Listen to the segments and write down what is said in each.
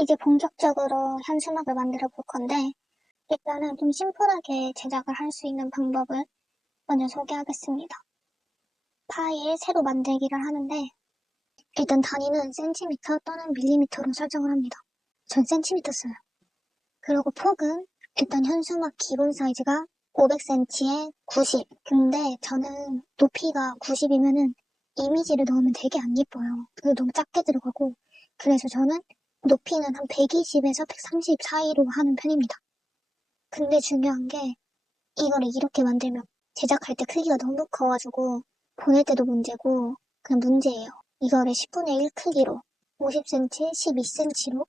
이제 본격적으로 현수막을 만들어 볼 건데, 일단은 좀 심플하게 제작을 할 수 있는 방법을 먼저 소개하겠습니다. 파일 새로 만들기를 하는데, 일단 단위는 센티미터 또는 밀리미터로 설정을 합니다. 전 센티미터 써요. 그리고 폭은 일단 현수막 기본 사이즈가 500cm에 90. 근데 저는 높이가 90이면은 이미지를 넣으면 되게 안 예뻐요. 그리고 너무 작게 들어가고. 그래서 저는 높이는 한 120에서 130 사이로 하는 편입니다. 근데 중요한 게 이거를 이렇게 만들면 제작할 때 크기가 너무 커가지고 보낼 때도 문제고 그냥 문제예요. 이거를 10분의 1 크기로 50cm, 12cm로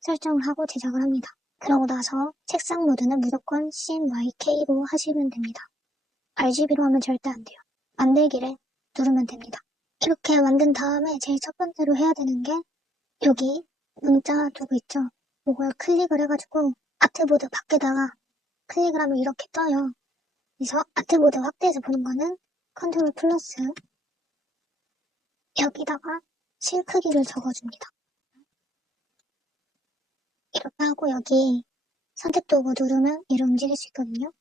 설정을 하고 제작을 합니다. 그러고 나서 색상 모드는 무조건 CMYK로 하시면 됩니다. RGB로 하면 절대 안 돼요. 만들기를 누르면 됩니다. 이렇게 만든 다음에 제일 첫 번째로 해야 되는 게 여기 문자 두고 있죠? 이걸 클릭을 해가지고 아트보드 밖에다가 클릭을 하면 이렇게 떠요. 그래서 아트보드 확대해서 보는 거는 컨트롤 플러스 여기다가 실 크기를 적어줍니다. 이렇게 하고 여기 선택 도구 누르면 얘를 움직일 수 있거든요.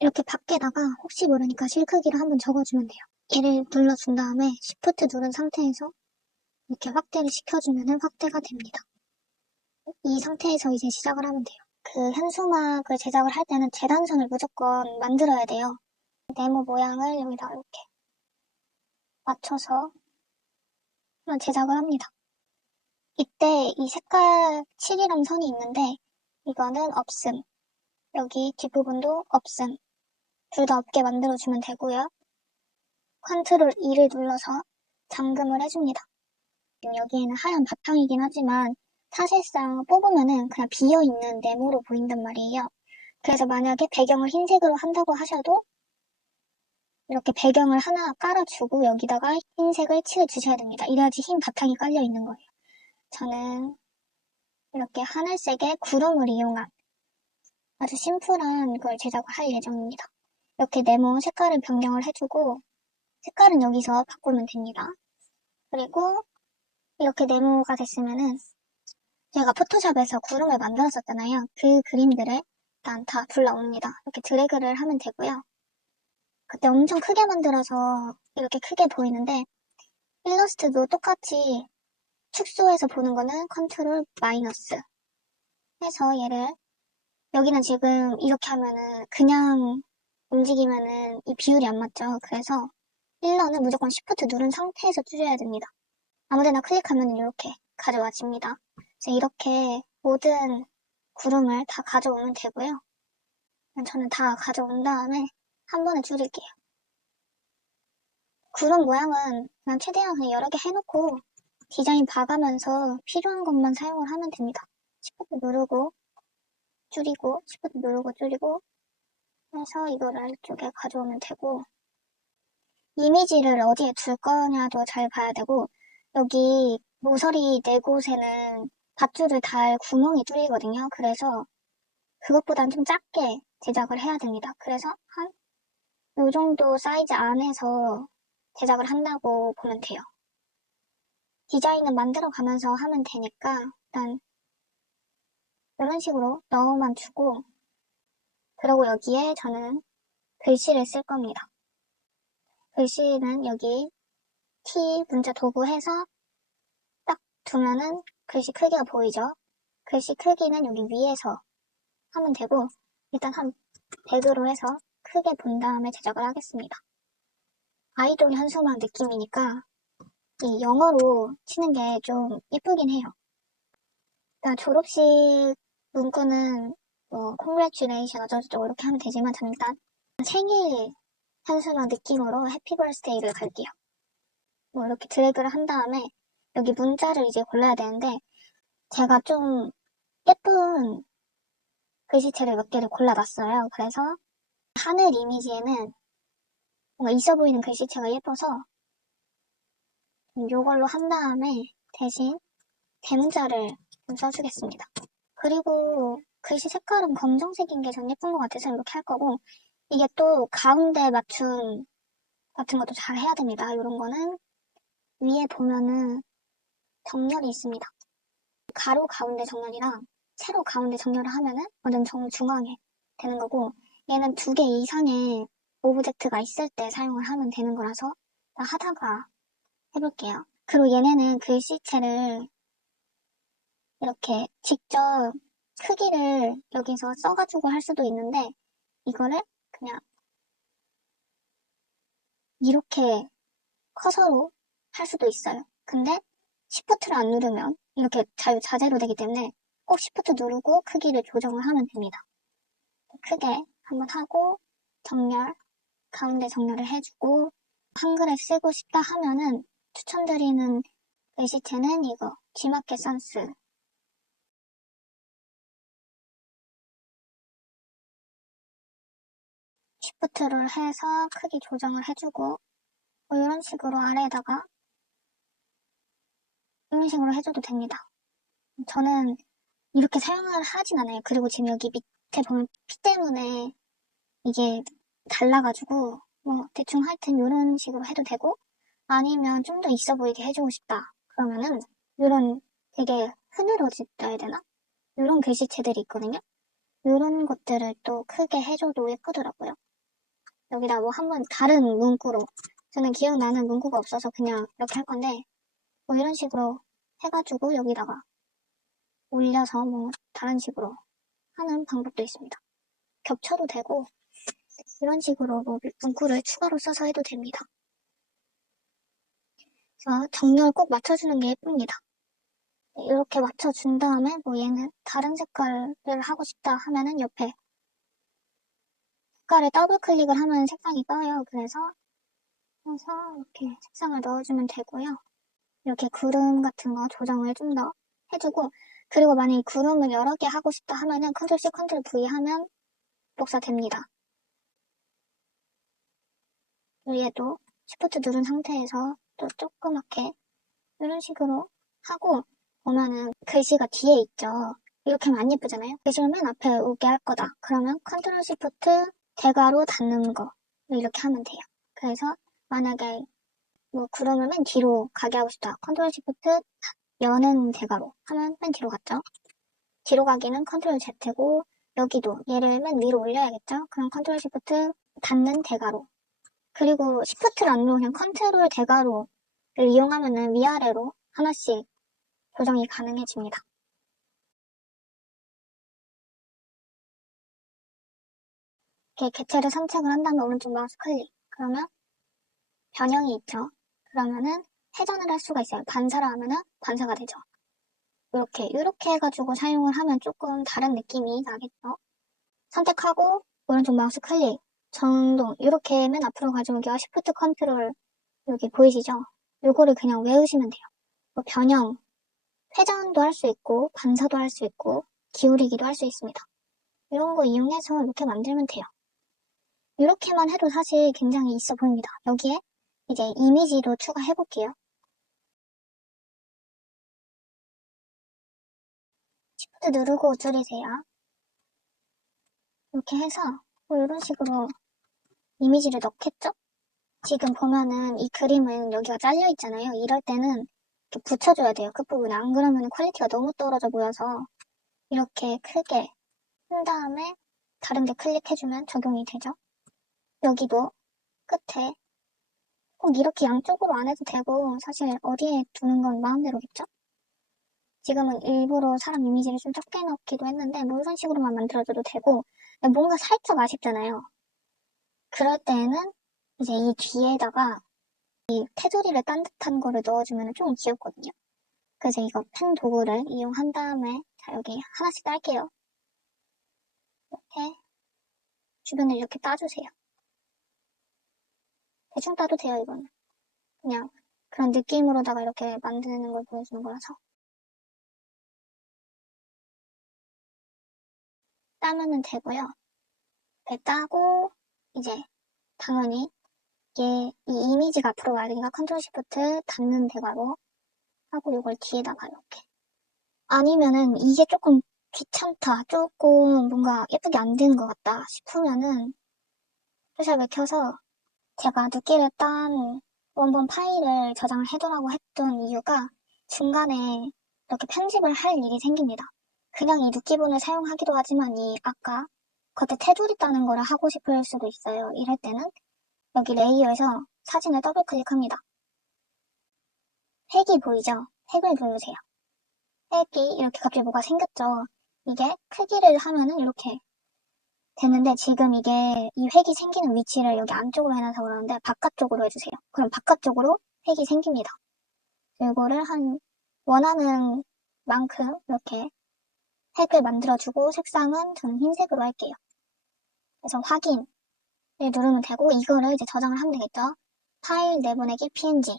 이렇게 밖에다가 혹시 모르니까 실 크기를 한번 적어주면 돼요. 얘를 눌러준 다음에 Shift 누른 상태에서 이렇게 확대를 시켜주면 확대가 됩니다. 이 상태에서 이제 시작을 하면 돼요. 그 현수막을 제작을 할 때는 재단선을 무조건 만들어야 돼요. 네모 모양을 여기다 이렇게 맞춰서 제작을 합니다. 이때 이 색깔 칠이랑 선이 있는데 이거는 없음. 여기 뒷부분도 없음. 둘 다 없게 만들어주면 되고요. 컨트롤 2를 눌러서 잠금을 해줍니다. 여기에는 하얀 바탕이긴 하지만 사실상 뽑으면은 그냥 비어있는 네모로 보인단 말이에요. 그래서 만약에 배경을 흰색으로 한다고 하셔도 이렇게 배경을 하나 깔아주고 여기다가 흰색을 칠해주셔야 됩니다. 이래야지 흰 바탕이 깔려있는 거예요. 저는 이렇게 하늘색의 구름을 이용한 아주 심플한 걸 제작을 할 예정입니다. 이렇게 네모 색깔을 변경을 해주고 색깔은 여기서 바꾸면 됩니다. 그리고 이렇게 네모가 됐으면은 제가 포토샵에서 구름을 만들었었잖아요. 그 그림들을 일단 다 불러옵니다. 이렇게 드래그를 하면 되고요. 그때 엄청 크게 만들어서 이렇게 크게 보이는데 일러스트도 똑같이 축소해서 보는 거는 컨트롤 마이너스 해서 얘를 여기는 지금 이렇게 하면은 그냥 움직이면은 이 비율이 안 맞죠. 그래서 일러는 무조건 Shift 누른 상태에서 줄여야 됩니다. 아무데나 클릭하면 이렇게 가져와집니다. 그래서 이렇게 모든 구름을 다 가져오면 되고요. 저는 다 가져온 다음에 한 번에 줄일게요. 구름 모양은 그냥 최대한 그냥 여러 개 해놓고 디자인 봐가면서 필요한 것만 사용을 하면 됩니다. Shift 누르고 줄이고 Shift 누르고 줄이고 해서 이거를 이쪽에 가져오면 되고 이미지를 어디에 둘 거냐도 잘 봐야 되고 여기 모서리 네 곳에는 밧줄을 달 구멍이 뚫리거든요. 그래서 그것보단 좀 작게 제작을 해야 됩니다. 그래서 한 요 정도 사이즈 안에서 제작을 한다고 보면 돼요. 디자인은 만들어 가면서 하면 되니까 일단 이런 식으로 넣어만 주고 그리고 여기에 저는 글씨를 쓸 겁니다. 글씨는 여기 T 문자 도구 해서 딱 두면은 글씨 크기가 보이죠? 글씨 크기는 여기 위에서 하면 되고 일단 한 100으로 해서 크게 본 다음에 제작을 하겠습니다. 아이돌 현수막 느낌이니까 이 영어로 치는 게 좀 예쁘긴 해요. 일단 졸업식 문구는 뭐 congratulation 어쩌고저쩌고 이렇게 하면 되지만 저는 일단 생일 현수막 느낌으로 해피 버스데이를 갈게요. 뭐 이렇게 드래그를 한 다음에 여기 문자를 이제 골라야 되는데 제가 좀 예쁜 글씨체를 몇 개를 골라놨어요. 그래서 하늘 이미지에는 뭔가 있어 보이는 글씨체가 예뻐서 이걸로 한 다음에 대신 대문자를 좀 써주겠습니다. 그리고 글씨 색깔은 검정색인 게 전 예쁜 것 같아서 이렇게 할 거고 이게 또 가운데 맞춤 같은 것도 잘 해야 됩니다. 이런 거는 위에 보면은 정렬이 있습니다. 가로 가운데 정렬이랑 세로 가운데 정렬을 하면은 완전 정중앙에 되는 거고, 얘는 2개 이상의 오브젝트가 있을 때 사용을 하면 되는 거라서 하다가 해볼게요. 그리고 얘네는 글씨체를 이렇게 직접 크기를 여기서 써가지고 할 수도 있는데, 이거를 그냥 이렇게 커서로 할 수도 있어요. 근데 Shift를 안 누르면 이렇게 자유자재로 되기 때문에 꼭 Shift 누르고 크기를 조정을 하면 됩니다. 크게 한번 하고 정렬, 가운데 정렬을 해주고, 한글에 쓰고 싶다 하면은 추천드리는 글씨체는 이거 G마켓 산스. Shift를 해서 크기 조정을 해주고, 이런 식으로 아래에다가 이런 식으로 해줘도 됩니다. 저는 이렇게 사용을 하진 않아요. 그리고 지금 여기 밑에 보면 피 때문에 이게 달라가지고 뭐 대충 하여튼 이런 식으로 해도 되고, 아니면 좀 더 있어 보이게 해주고 싶다 그러면은 이런 되게 흐느러졌다 해야 되나? 이런 글씨체들이 있거든요. 이런 것들을 또 크게 해줘도 예쁘더라고요. 여기다 뭐 한번 다른 문구로, 저는 기억나는 문구가 없어서 그냥 이렇게 할 건데, 뭐 이런 식으로 해가지고 여기다가 올려서 뭐 다른 식으로 하는 방법도 있습니다. 겹쳐도 되고 이런 식으로 뭐 문구를 추가로 써서 해도 됩니다. 그래서 정렬 꼭 맞춰주는 게 예쁩니다. 이렇게 맞춰준 다음에 뭐 얘는 다른 색깔을 하고 싶다 하면은 옆에 색깔을 더블 클릭을 하면 색상이 떠요. 그래서 이렇게 색상을 넣어주면 되고요. 이렇게 구름 같은 거 조정을 좀 더 해주고, 그리고 만약에 구름을 여러 개 하고 싶다 하면은 Ctrl C, Ctrl V 하면 복사됩니다. 위에도 Shift 누른 상태에서 또 조그맣게 이런 식으로 하고, 보면은 글씨가 뒤에 있죠. 이렇게 하면 안 예쁘잖아요. 글씨를 맨 앞에 오게 할 거다. 그러면 Ctrl Shift 대괄호 닫는 거 이렇게 하면 돼요. 그래서 만약에 뭐 구름을 맨 뒤로 가게 하고 싶다. Ctrl Shift 여는 대괄호 하면 맨 뒤로 갔죠. 뒤로 가기는 Ctrl Z고, 여기도 얘를 맨 위로 올려야겠죠. 그럼 Ctrl Shift 닫는 대괄호. 그리고 Shift를 안 누르고 그냥 Ctrl 대괄호를 이용하면은 위아래로 하나씩 조정이 가능해집니다. 이렇게 개체를 선택을 한 다음에 오른쪽 마우스 클릭. 그러면 변형이 있죠. 그러면은 회전을 할 수가 있어요. 반사를 하면은 반사가 되죠. 이렇게 해가지고 사용을 하면 조금 다른 느낌이 나겠죠. 선택하고 오른쪽 마우스 클릭, 전동 이렇게 맨 앞으로 가지고 여기가 Shift 컨트롤 여기 보이시죠? 요거를 그냥 외우시면 돼요. 뭐 변형, 회전도 할 수 있고 반사도 할 수 있고 기울이기도 할 수 있습니다. 이런 거 이용해서 이렇게 만들면 돼요. 이렇게만 해도 사실 굉장히 있어 보입니다. 여기에 이제 이미지도 추가해 볼게요. Shift 누르고 줄이세요. 이렇게 해서 뭐 이런 식으로 이미지를 넣겠죠? 지금 보면은 이 그림은 여기가 잘려 있잖아요. 이럴 때는 이렇게 붙여줘야 돼요. 끝부분에. 안 그러면 퀄리티가 너무 떨어져 보여서 이렇게 크게 한 다음에 다른 데 클릭해주면 적용이 되죠. 여기도 끝에 꼭 이렇게 양쪽으로 안 해도 되고, 사실 어디에 두는 건 마음대로겠죠? 지금은 일부러 사람 이미지를 좀 적게 넣기도 했는데 뭐 이런 식으로만 만들어줘도 되고, 뭔가 살짝 아쉽잖아요. 그럴 때는 이제 이 뒤에다가 이 테두리를 딴 듯한 거를 넣어주면 좀 귀엽거든요. 그래서 이거 펜 도구를 이용한 다음에, 자, 여기 하나씩 딸게요. 이렇게 주변을 이렇게 따주세요. 대충 따도 돼요, 이거는. 그냥 그런 느낌으로다가 이렇게 만드는 걸 보여주는 거라서. 따면은 되고요. 이렇게 따고 이제 당연히 이게 이 이미지가 앞으로 가니까 Ctrl Shift 닫는 대괄호 하고 이걸 뒤에다가 이렇게. 아니면은 이게 조금 귀찮다, 조금 뭔가 예쁘게 안 되는 것 같다 싶으면은 포토샵을 켜서, 제가 눕기를 딴 원본 파일을 저장을 해두라고 했던 이유가 중간에 이렇게 편집을 할 일이 생깁니다. 그냥 이 눕기본을 사용하기도 하지만 이 아까 겉에 테두리 따는 거를 하고 싶을 수도 있어요. 이럴 때는 여기 레이어에서 사진을 더블 클릭합니다. 획이 보이죠? 획을 누르세요. 획이 이렇게 갑자기 뭐가 생겼죠? 이게 크기를 하면은 이렇게 됐는데 지금 이게 이 획이 생기는 위치를 여기 안쪽으로 해놔서 그러는데 바깥쪽으로 해주세요. 그럼 바깥쪽으로 획이 생깁니다. 이거를 원하는 만큼 이렇게 획을 만들어주고 색상은 저는 흰색으로 할게요. 그래서 확인을 누르면 되고 이거를 이제 저장을 하면 되겠죠. 파일 내보내기 png를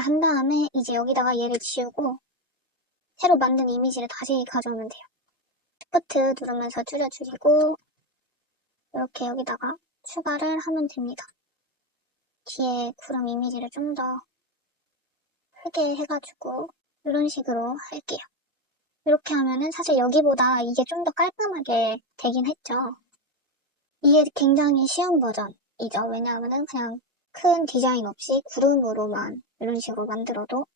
한 다음에 이제 여기다가 얘를 지우고 새로 만든 이미지를 다시 가져오면 돼요. Shift 누르면서 줄여주시고 이렇게 여기다가 추가를 하면 됩니다. 뒤에 구름 이미지를 좀 더 크게 해가지고 이런 식으로 할게요. 이렇게 하면은 사실 여기보다 이게 좀 더 깔끔하게 되긴 했죠. 이게 굉장히 쉬운 버전이죠. 왜냐하면은 그냥 큰 디자인 없이 구름으로만 이런 식으로 만들어도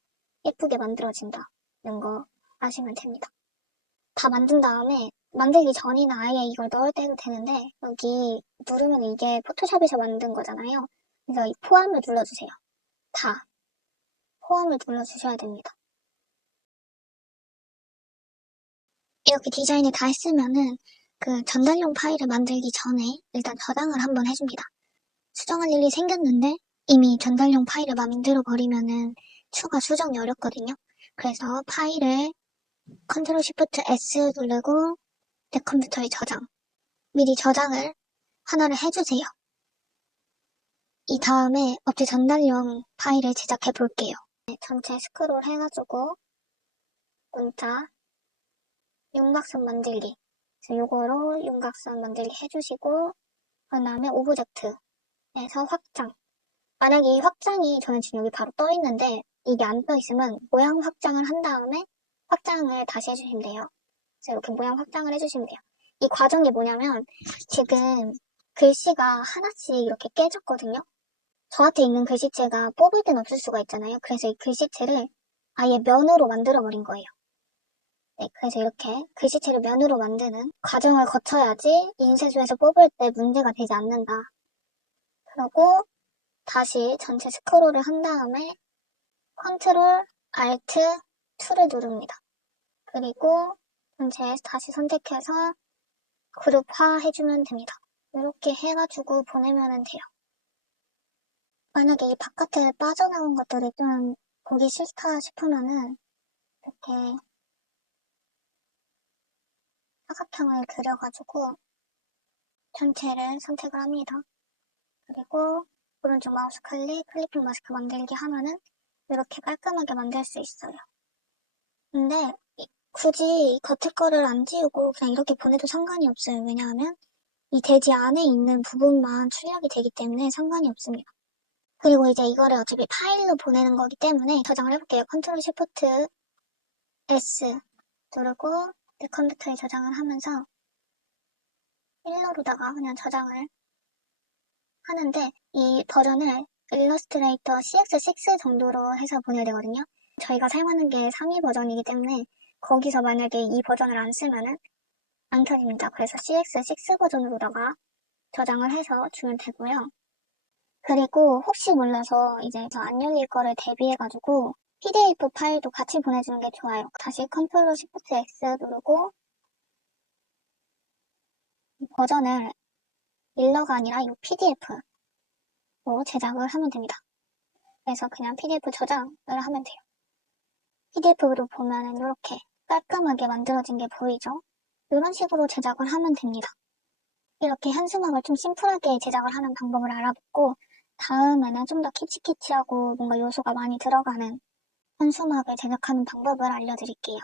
예쁘게 만들어진다는 거 아시면 됩니다. 다 만든 다음에 만들기 전이나 아예 이걸 넣을 때 해도 되는데 여기 누르면 이게 포토샵에서 만든 거잖아요. 그래서 이 포함을 눌러주세요. 다 포함을 눌러주셔야 됩니다. 이렇게 디자인을 다 했으면은 그 전달용 파일을 만들기 전에 일단 저장을 한번 해줍니다. 수정할 일이 생겼는데 이미 전달용 파일을 만들어 버리면은 추가 수정이 어렵거든요. 그래서 파일을 컨트롤 시프트 S 누르고 내 컴퓨터에 저장. 미리 저장을 하나를 해주세요. 이 다음에 업체 전달용 파일을 제작해 볼게요. 전체 스크롤 해가지고 문자 윤곽선 만들기. 그래서 요거로 윤곽선 만들기 해주시고 그 다음에 오브젝트에서 확장. 만약에 이 확장이 저는 지금 여기 바로 떠 있는데 이게 안 떠 있으면 모양 확장을 한 다음에 확장을 다시 해주시면 돼요. 그래서 이렇게 모양 확장을 해주시면 돼요. 이 과정이 뭐냐면 지금 글씨가 하나씩 이렇게 깨졌거든요. 저한테 있는 글씨체가 뽑을 땐 없을 수가 있잖아요. 그래서 이 글씨체를 아예 면으로 만들어 버린 거예요. 네, 그래서 이렇게 글씨체를 면으로 만드는 과정을 거쳐야지 인쇄소에서 뽑을 때 문제가 되지 않는다. 그리고 다시 전체 스크롤을 한 다음에 컨트롤 알트 2를 누릅니다. 그리고 전체 다시 선택해서 그룹화 해주면 됩니다. 이렇게 해가지고 보내면 돼요. 만약에 이 바깥에 빠져나온 것들이 좀 보기 싫다 싶으면은 이렇게 사각형을 그려가지고 전체를 선택을 합니다. 그리고 오른쪽 마우스 클릭, 클리핑 마스크 만들기 하면은 이렇게 깔끔하게 만들 수 있어요. 근데 굳이 이 겉에 거를 안 지우고 그냥 이렇게 보내도 상관이 없어요. 왜냐하면 이 대지 안에 있는 부분만 출력이 되기 때문에 상관이 없습니다. 그리고 이제 이거를 어차피 파일로 보내는 거기 때문에 저장을 해볼게요. 컨트롤 시프트 S 누르고 내 컴퓨터에 저장을 하면서 일러로다가 그냥 저장을 하는데 이 버전을 일러스트레이터 CX6 정도로 해서 보내야 되거든요. 저희가 사용하는 게 상위 버전이기 때문에 거기서 만약에 이 버전을 안 쓰면은 안 켜집니다. 그래서 CX6 버전으로다가 저장을 해서 주면 되고요. 그리고 혹시 몰라서 이제 저 안 열릴 거를 대비해가지고 PDF 파일도 같이 보내주는 게 좋아요. 다시 컨트롤 시프트 X 누르고 버전을 일러가 아니라 이 PDF로 제작을 하면 됩니다. 그래서 그냥 PDF 저장을 하면 돼요. PDF로 보면은 이렇게 깔끔하게 만들어진 게 보이죠? 이런 식으로 제작을 하면 됩니다. 이렇게 현수막을 좀 심플하게 제작을 하는 방법을 알아봤고 다음에는 좀 더 키치키치하고 뭔가 요소가 많이 들어가는 현수막을 제작하는 방법을 알려드릴게요.